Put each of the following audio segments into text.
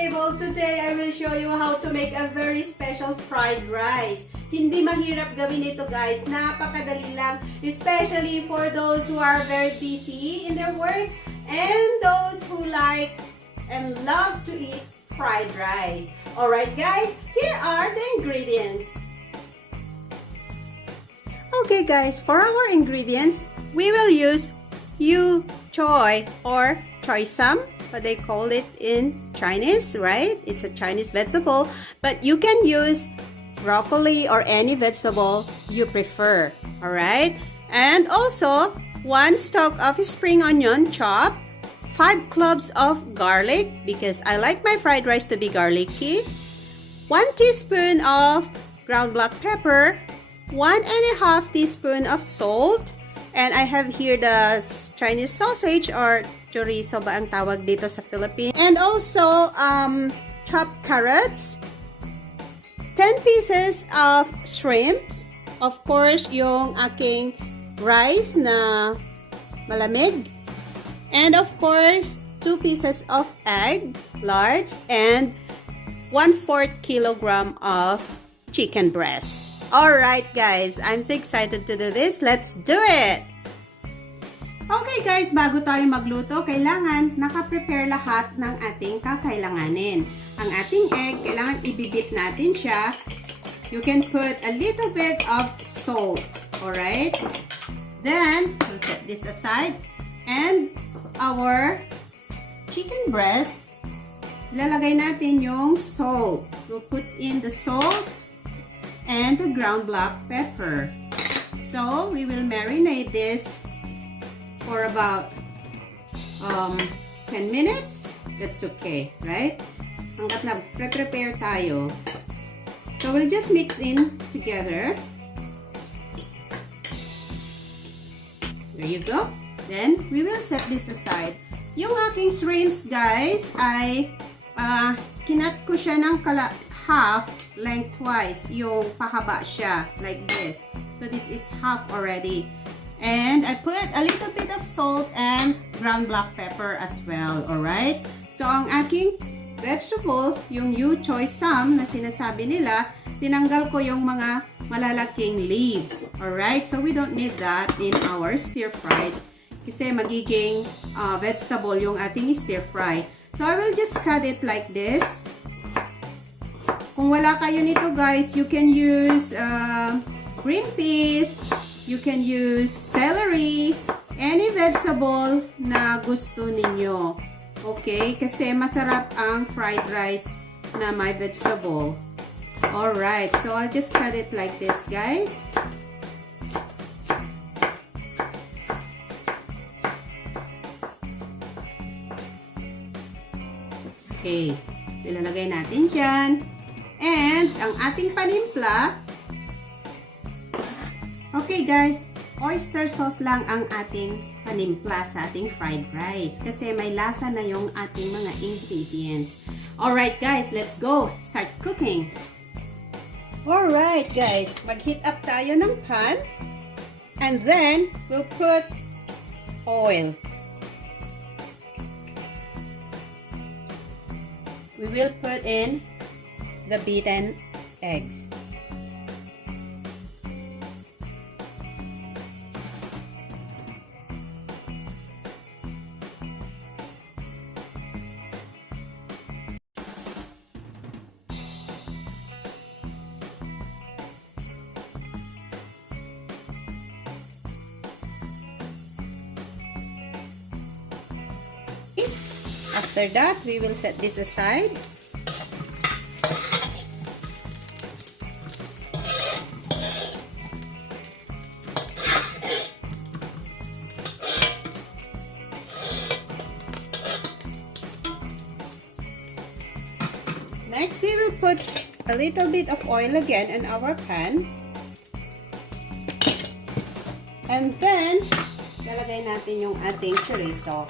table. Today, I will show you how to make a very special fried rice. Hindi mahirap gawin ito guys. Napakadali lang. Especially for those who are very busy in their works and those who like and love to eat fried rice. Alright guys, here are the ingredients. Okay guys, for our ingredients, we will use yu choy or choy sam, what they call it in Chinese, right? It's a Chinese vegetable, but you can use broccoli or any vegetable you prefer, all right? And also 1 stalk of spring onion chopped, 5 cloves of garlic because I like my fried rice to be garlicky, 1 teaspoon of ground black pepper, 1.5 teaspoon of salt, and I have here the Chinese sausage or chorizo ba ang tawag dito sa Philippines, and also chopped carrots, 10 pieces of shrimp, of course yung aking rice na malamig, and of course 2 pieces of egg, large, and 1/4 kilogram of chicken breast. Alright guys, I'm so excited to do this. Let's do it! Okay guys, bago tayo magluto, kailangan naka-prepare lahat ng ating kakailanganin. Ang ating egg, kailangan ibibit natin siya. You can put a little bit of salt. Alright? Then, we'll set this aside. And our chicken breast, ilalagay natin yung salt. We'll put in the salt and the ground black pepper. So, we will marinate this for about 10 minutes. That's okay, right? Hanggat na prepare tayo. So, we'll just mix in together. There you go. Then, we will set this aside. Yung aking shrimps, guys, ay kinat ko siya ng half lengthwise. Yung pahaba siya, like this. So, this is half already. And I put a little bit of salt and ground black pepper as well. Alright? So, ang aking vegetable, yung yu choy sam na sinasabi nila, tinanggal ko yung mga malalaking leaves. Alright? So, we don't need that in our stir-fried. Kasi magiging vegetable yung ating stir-fry. So, I will just cut it like this. Kung wala kayo nito guys, you can use green peas, you can use celery, any vegetable na gusto ninyo. Okay? Kasi masarap ang fried rice na may vegetable. Alright, so I'll just cut it like this guys. Okay, so ilalagay natin dyan. And, ang ating panimpla, okay guys, oyster sauce lang ang ating panimpla sa ating fried rice. Kasi may lasa na yung ating mga ingredients. Alright guys, let's go. Start cooking. Alright guys, mag-heat up tayo ng pan. And then, we'll put oil. We will put in the beaten eggs. After that, we will set this aside. Next, we will put a little bit of oil again in our pan. And then, lalagay natin yung ating chorizo.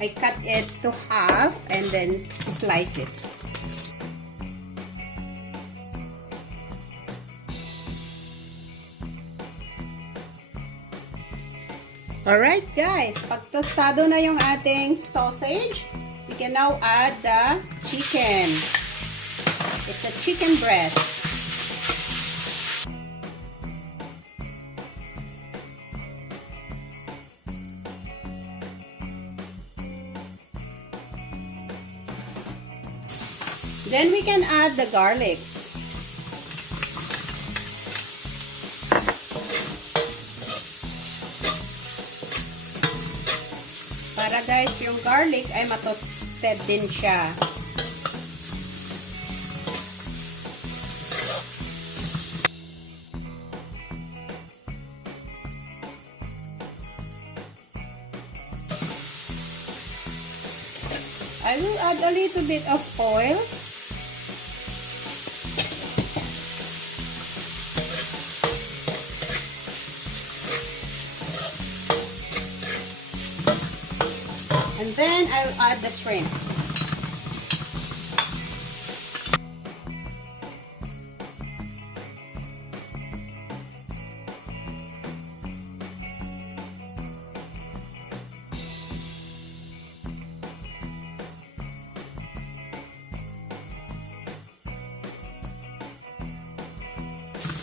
I cut it to half and then slice it. Alright guys, pag tostado na yung ating sausage, we can now add the chicken. It's a chicken breast. Then we can add the garlic. Para guys, yung garlic ay matoasted din siya. I will add a little bit of oil. And then I will add the shrimp.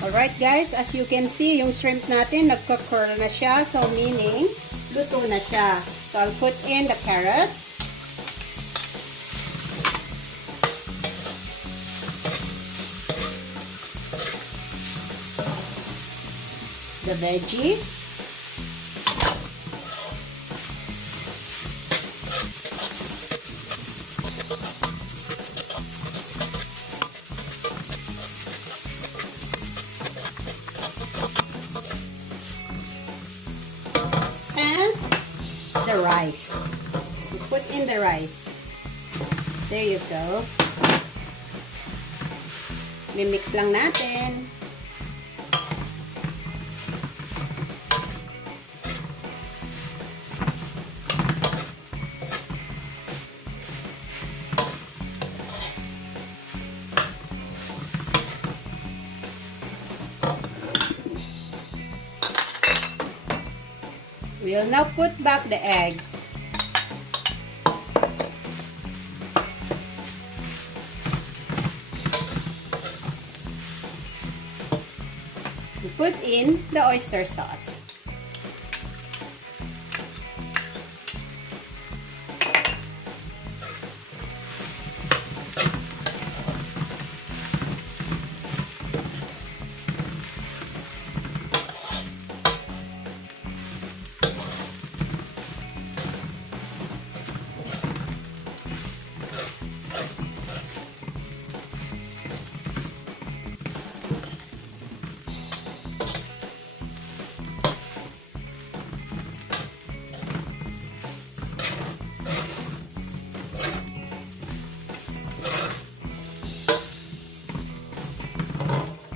Alright guys, as you can see, yung shrimp natin nagka-curl na siya. So meaning, luto na siya. So I'll put in the carrots. The veggie. The rice. You put in the rice. There you go. Mimix lang natin. We'll now put back the eggs. We put in the oyster sauce.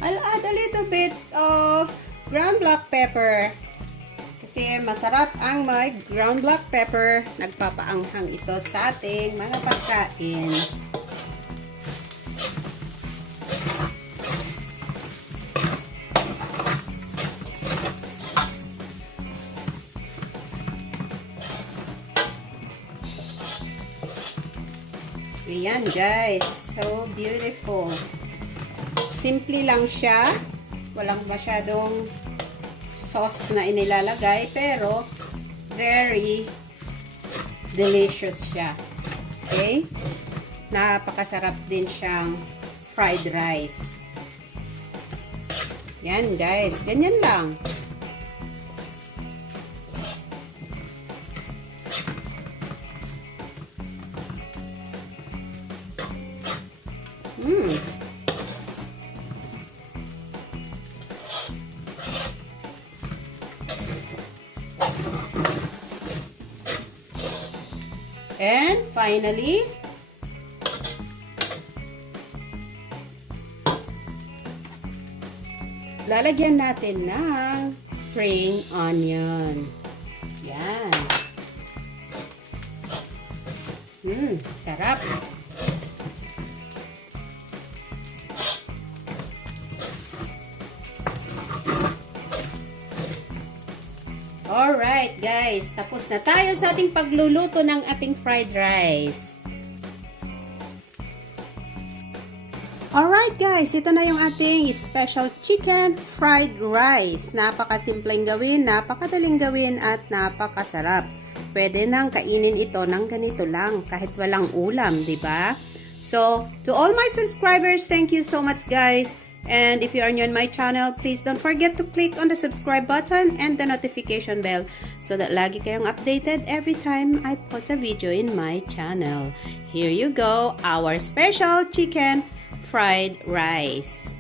I'll add a little bit of ground black pepper. Kasi masarap ang may ground black pepper. Nagpapaanghang ito sa ating mga pagkain. Ayan guys, so beautiful. Simple lang siya. Walang masyadong sauce na inilalagay, pero very delicious siya. Okay? Napakasarap din siyang fried rice. Yan guys, ganyan lang. And finally, lalagyan natin ng spring onion. Yan. Sarap. Alright guys, tapos na tayo sa ating pagluluto ng ating fried rice. Alright guys, ito na yung ating special chicken fried rice. Napakasimpleng gawin, napakadaling gawin at napakasarap. Pwede nang kainin ito ng ganito lang kahit walang ulam, di ba? So, to all my subscribers, thank you so much guys. And if you are new on my channel, please don't forget to click on the subscribe button and the notification bell so that lagi kayong updated every time I post a video in my channel. Here you go, our special chicken fried rice.